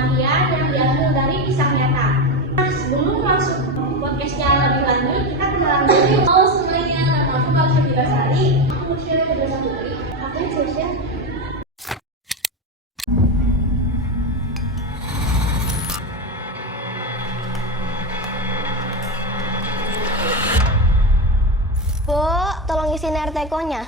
kematian yang diambil dari kisah nyata. Nah, sebelum masuk podcastnya lebih lanjut, kita kenalan dulu yuk. Halo semuanya, nama aku Kak Syafira Sari. Aku usia 21 tahun. Aku Indonesia. Bu, tolong isi RTK-nya.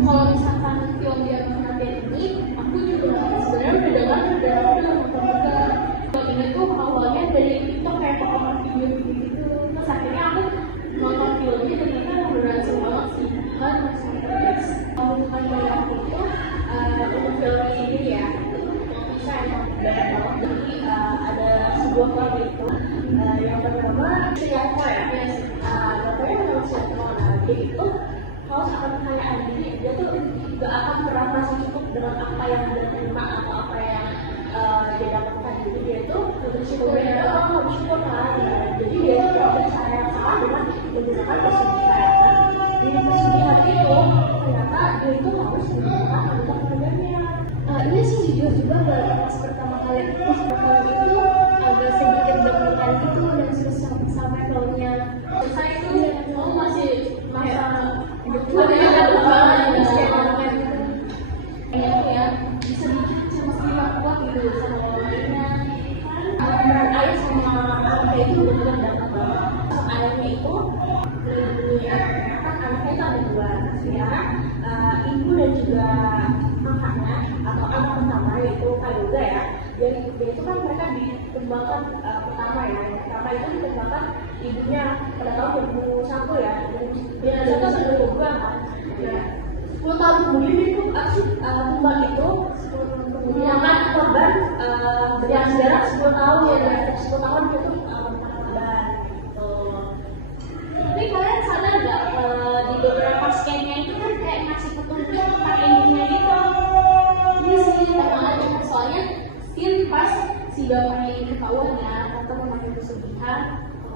Kalau misalkan film dia kematian ini, aku juga sebenarnya udah dengar dari aku yang nonton. Film ini tuh awalnya dari TikTok kayak potongan video gitu. Terus akhirnya aku nonton filmnya dan ternyata beneran seru banget sih. Kan kalau bukan dari aku tuh untuk film ini ya, bisa emang banyak banget. Jadi ada sebuah film itu yang bernama Siapa ya? Bapaknya memang Siapa. Jadi itu kalau akan kekayaan diri, dia tuh gak akan pernah merasa cukup dengan apa yang dia terima atau apa yang dia dapatkan. Jadi dia tuh bersyukur ya, bersyukur kan. Jadi dia merasa yang salah dengan menggunakan pesugihan. Di pesugihan itu ternyata dia itu harus menggunakan anggota keluarganya. Iya sih, jujur juga pas pertama kali itu agak sedikit deg-degan gitu dan susah sampai flownya. Saya itu masih masa Betul ya, ya bisa bikin sama sekali kuat gitu sama orang lainnya. Peran ayah sama anaknya itu benar-benar dapat banget. Ayahnya itu ya kan anaknya itu ada dua ya, ibu dan juga kakaknya atau anak pertama yaitu Kayoga ya. Jadi itu kan mereka dikembangkan pertama ya. Pertama itu dikembangkan ibunya pada tahun 2001 ya. Ya, itu sebelum kan. Ya, 10 tahun kemudian itu kembang itu 10 tahun kemudian kan korban yang jarak 10 tahun ya, dari 10 tahun itu korban. Tapi kalian sadar nggak di beberapa scan-nya itu kan kayak ngasih petunjuk tentang endingnya gitu? Iya sih, soalnya still pas si bapaknya ini ketahuan ya, atau memakai pesugihan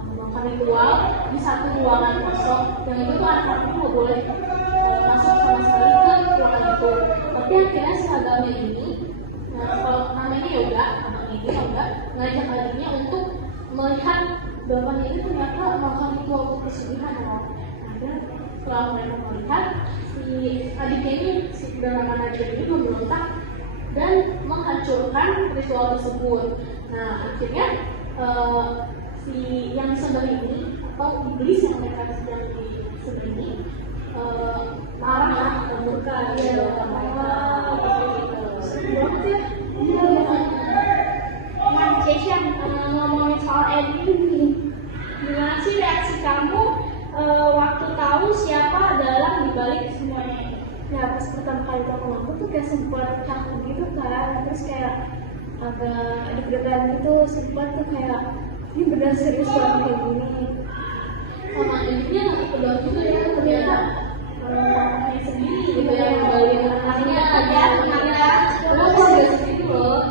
memakan ritual di satu ruangan kosong, yang itu tuh anak-anaknya nggak boleh masuk sama sekali ke ruangan itu. Tapi akhirnya si agamnya ini, kalau namanya Yoga, ngajak adiknya untuk melihat bapaknya ini ternyata melakukan ritual untuk pesugihan ya. Akhirnya setelah mereka melihat, si adiknya ini, si kedatangan adik ini memberontak dan menghancurkan ritual tersebut. Nah akhirnya si yang disembah ini atau iblis yang mereka sedang disembah ini marah atau murka dia dalam mereka seperti itu. Iya banget ya. Nah Cesha, ngomongin soal ending, gimana sih reaksi kamu waktu tahu siapa dalang dibalik semuanya ini? Ya pas pertama kali aku nonton tuh kayak sempat kaku gitu kan, terus kayak agak deg-degan gitu, sempat tuh kayak ini benar serius banget kayak gini. Sama endingnya nggak kedua juga ya, ternyata orangnya sendiri gitu yang ngebalikin anaknya aja, anaknya terus juga sendiri loh.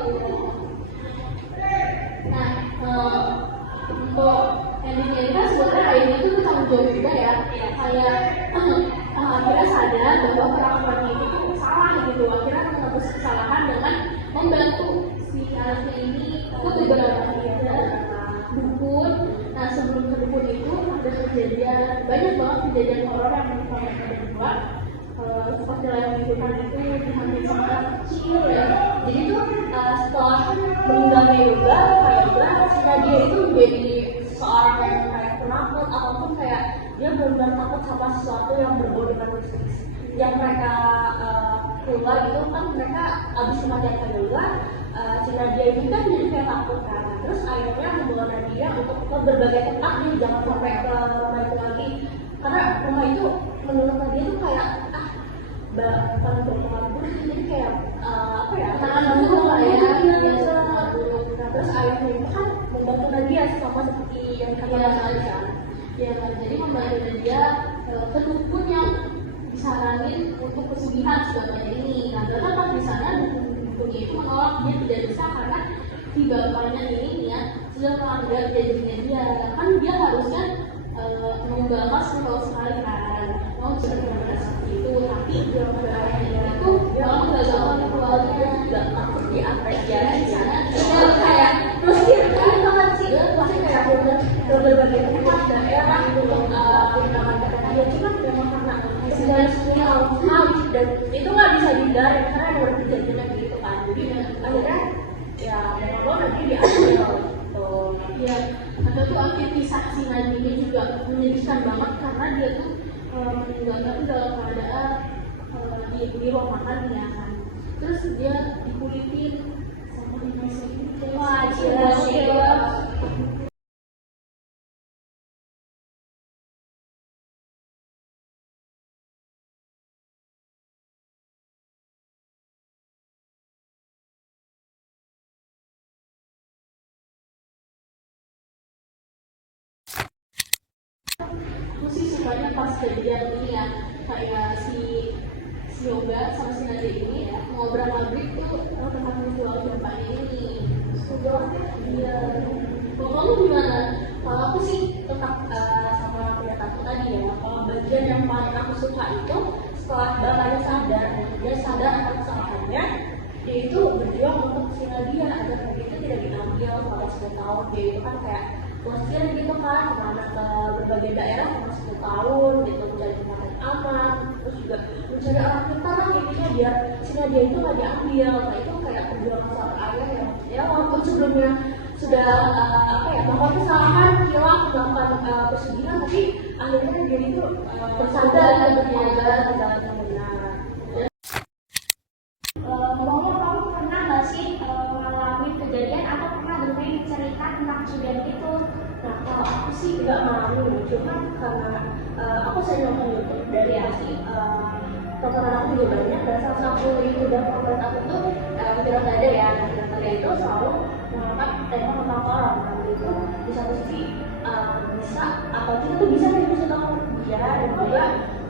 Nah untuk endingnya ini kan sebenarnya ayahnya itu tanggung jawab juga ya, kayak akhirnya sadar bahwa perlakuannya itu salah gitu. Akhirnya menghapus kesalahan dengan membantu si anaknya ini untuk beberapa dukun. Nah sebelum ke dukun itu ada kejadian, banyak banget kejadian horor yang menimpa mereka berdua. Seperti yang menunjukkan itu dihamil sama anak kecil ya. Jadi tuh setelah meninggalnya Yoga, si Nadia itu menjadi seorang yang kayak penakut ataupun kayak dia benar-benar takut sama sesuatu yang berbau dengan mistis. Yang mereka keluar itu kan mereka abis kematian Yoga, si Nadia ini kan jadi kayak takut kan. Terus akhirnya membawa Nadia untuk ke berbagai tempat nih, jangan sampai ke rumah itu lagi. Karena rumah itu menurut Nadia itu kayak paling berpengaruh. Jadi kayak apa ya, Kenangan buruk lah ya. biasa. Nah, terus ayahnya itu kan membantu Nadia sama seperti yang kata Iya, Nadia. ya kan, jadi membantu dia kedukun yang disaranin untuk pesugihan sebanyak ini. Nah, ternyata pas di sana dukunnya itu menolak, dia tidak bisa karena si bapaknya ini ya sudah melanggar janjinya dia. Kan dia harusnya membalas kalau sekali kan mau cerita seperti itu, tapi dia pada akhirnya itu malah gagal ritualnya, nggak takut diapresiasi di sana. Kayak terus dia kan banget sih, pasti kayak berbagai daerah untuk menggunakan kata dia, cuma memang karena segala sesuatu hal dan itu nggak bisa dihindari karena ada kejadian gitu kan. Jadi akhirnya ya memang nanti diambil gitu. ya, atau tuh aktivitas si Najmi ini juga menyedihkan banget karena dia tuh meninggalkan dalam keadaan di ruang makan ya kan. Terus dia dikulitin sama dimasukin ke Wah, jelas sih. aku sih sukanya pas kejadian ini ya, kayak si Yoga sama si Nadia ini ngobrol maghrib tuh tentang ritual bapaknya ini. Sudah dia. Kalau kamu gimana? Kalau aku sih tetap sama pendapatku tadi ya. Kalau bagian yang paling aku suka itu setelah bapaknya sadar, dia sadar akan kesalahannya, dia itu berjuang untuk si Nadia agar Nadia itu tidak diambil selama 10 tahun. Dia itu kan kayak wasir gitu kan, kemana ke berbagai daerah selama 10 tahun gitu, mencari tempat yang aman, terus juga mencari orang pintar lah intinya biar si Nadia itu nggak diambil. Nah itu kayak perjuangan seorang ayah yang ya walaupun sebelumnya sudah apa ya bahwa kesalahan hilang melakukan pesugihan, tapi akhirnya dia itu bersadar dan berniaga di jalan yang benar. Ngomongnya kamu pernah nggak sih mengalami kejadian atau pernah bermain cerita tentang pesugihan itu? Nah, kalau aku sih nggak ngalamin, cuma karena aku sering nonton YouTube dari asli tontonan aku juga banyak, dan salah satu youtuber favorit aku tuh Viral Dada ya. Nah, Viral Dada itu selalu mengangkat tema tentang orang, nah itu di satu sisi bisa atau kita tuh bisa nih kasih tahu dia dan juga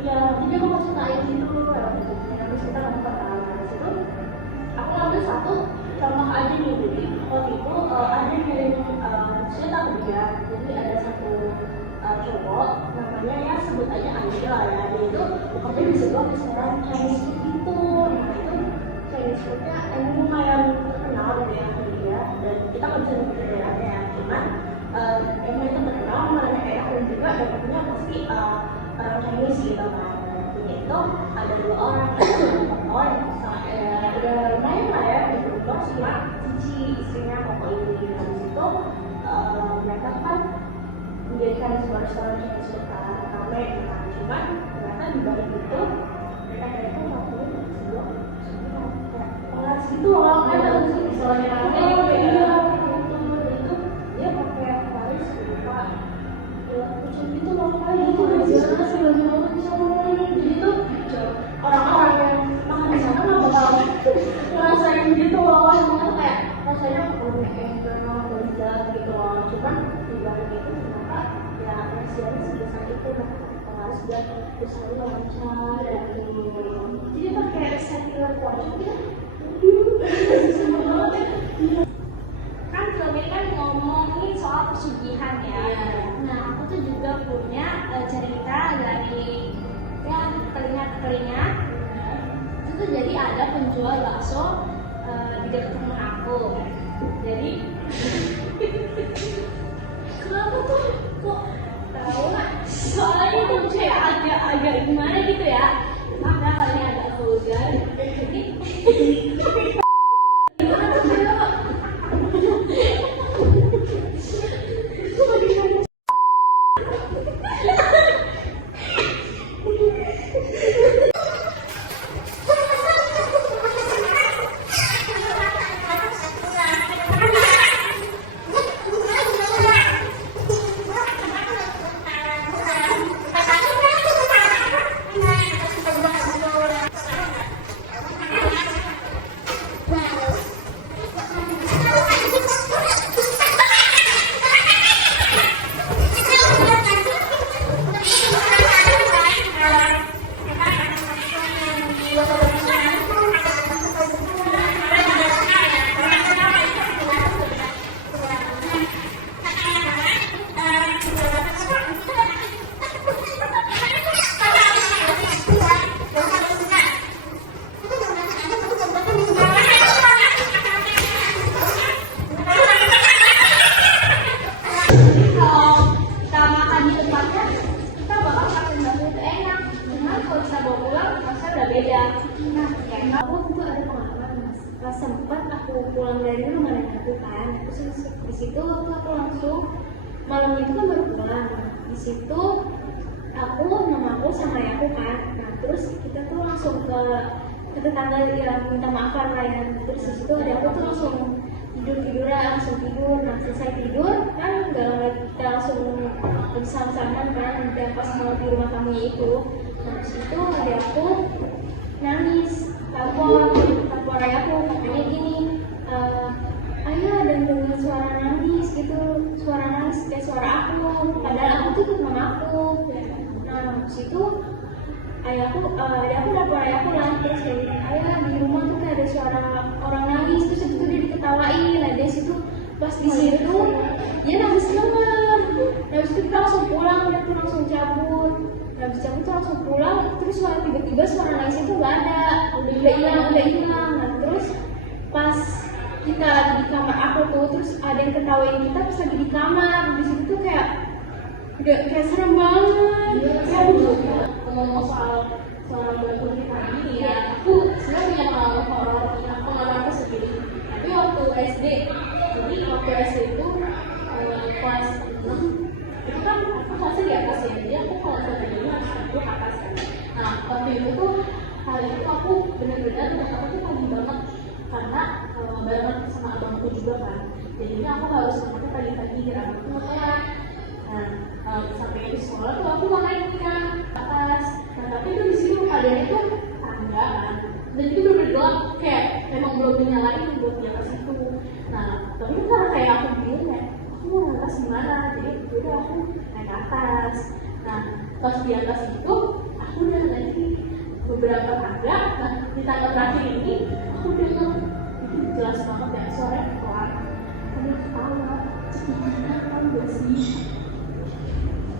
ya dia mau kasih tahu gitu gitu. Tapi kita nggak pernah di situ. Aku ngambil satu contoh aja nih, jadi waktu itu ada yang cerita ke dia. Jadi ada satu cowok namanya ya sebut aja Angela ya, dia itu bekerja di sebuah restoran Chinese food gitu. Nah itu Chinese foodnya emang lumayan terkenal gitu ya ke dia, dan kita nggak bisa nyebutin daerahnya ya, cuman emang itu terkenal namanya enak dan juga dapetnya pasti orang Chinese gitu kan. Jadi itu ada 2 orang, orang yang udah lumayan lah ya berubah sama Cici istrinya Koko ini. Habis itu mereka kan menjadikan sebuah restoran yang suka rame kan, cuman ternyata di balik itu mereka itu ngakuin sebuah kayak pengas gitu loh, kan ada sih restorannya rame itu dia pakai Paris lupa kucing gitu loh, kayak gitu aja sebelumnya jadi tuh orang-orang yang makan di sana nggak bakal ngerasain gitu loh, semuanya kayak rasanya enak lezat gitu loh, cuman di balik itu ternyata ya apresiasi sebesar itu harus dan besarnya lancar dan jadi pakai sentilan pojok ya Kan film ini kan ngomongin soal pesugihan ya. Nah, aku tuh juga punya cerita dari yang teringat. Itu tuh jadi ada penjual bakso di dekat rumah aku. Jadi kenapa tuh kok tahu lah? Soalnya itu kayak agak gimana gitu ya. Maka kali agak vulgar. Jadi sempat aku pulang dari rumah nenek aku kan, terus di situ aku langsung malam itu kan baru pulang. Di situ aku mamaku sama ayahku kan, nah terus kita tuh langsung ke tetangga ya minta maafan lah ya. Terus di situ ada aku tuh langsung langsung tidur. Nah selesai tidur kan nggak lama kita langsung bersama-sama kan, dan pas mau di rumah tamunya itu, nah di situ ada aku nangis, telepon ayahku katanya gini, ayah dan dengar suara nangis gitu, suara nangis kayak suara aku, padahal aku tuh ikut mamaku. Nah di situ ayahku telepon ayahku lah, terus kayak gini, ayah di rumah tuh kayak ada suara orang nangis, terus itu dia diketawain. Nah dia situ pas di situ dia nangis banget. Nah habis itu kita langsung pulang, dia tuh langsung cabut. Nah habis cabut tuh langsung pulang, terus tiba-tiba suara nangis itu gak ada, udah hilang. Nah terus pas kita di kamar aku tuh, terus ada yang ketawain kita pas lagi di kamar. Di situ tuh kayak udah kayak serem banget. Ya ngomong soal batu tadi ya, aku sebenarnya punya pengalaman horor, pengalaman sendiri. Tapi waktu SD, jadi waktu SD itu kelas 6 itu kan aku kelasnya di atas ya, jadi aku kalau sampai dulu harus aku ke atas kan. Nah waktu itu tuh hari itu aku benar-benar aku tuh pagi banget karena barengan sama abangku juga kan, jadinya aku harus sampai pagi-pagi di rambutku ngetelan. Nah sampai di sekolah tuh aku mau naik kan ke atas. Nah tapi tuh di sini keadaannya tuh tangga kan, dan itu bener-bener gelap, kayak memang belum dinyalain buat di atas itu. Nah tapi itu karena kayak aku bingung ya, aku mau ke atas gimana, jadi udah aku naik ke atas. Nah pas di atas itu aku udah lagi beberapa tangga. Nah di tangga terakhir ini aku dengar itu jelas banget ya suara pelan, ada ketawa cekikikan, kan gak sih?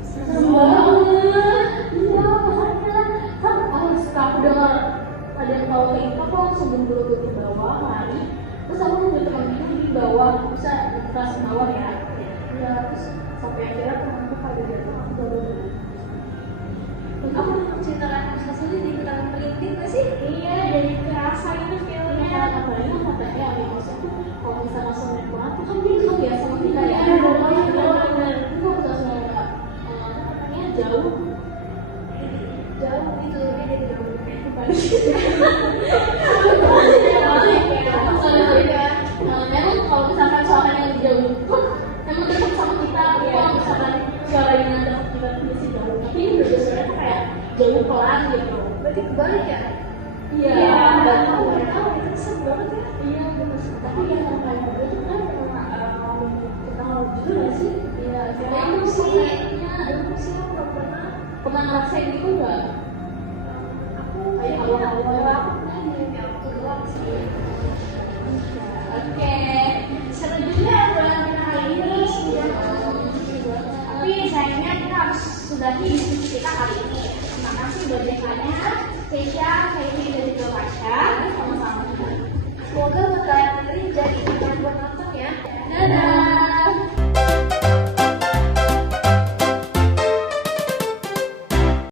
Serem banget. Iya makanya kan setelah aku dengar ada yang tahu kayak gitu, aku langsung buru-buru ke bawah lari. Terus aku nunggu teman itu di bawah, bisa di kelas bawah ya. Iya terus sampai akhirnya temanku pada datang, aku baru Aku ceritakan hasilnya di tentang pelintir nggak sih? iya, jadi kerasa itu filmnya. Apalagi kan katanya abis masuk tuh kalau bisa langsung naik banget tuh kan dia tuh biasa mungkin kayak ada rumahnya gitu. Itu aku langsung nggak jauh Gitu, dia dari jauh. Memang kalau misalkan suaranya yang jauh pun memang dekat sama kita. Kalau misalkan suara yang dekat kita tuh sih jauh, tapi ini udah suaranya kayak jauh pelan gitu. Berarti kebalik ya? Iya. Nggak tahu itu kesel banget ya. Iya benar. Tapi yang namanya itu kan ketawa juga nggak sih? Iya. Kayak itu sih. Aku sih Pernah ngerasain gitu nggak? Kayak awal-awal aku pernah di mimpi aku doang sih. Oke, seru juga bulan kita kali ini. Tapi sayangnya kita harus sudahi diskusi kita kali ini. Terima kasih buat Devanya, Keisha, Kaini, dan juga Masya. Sama-sama. Semoga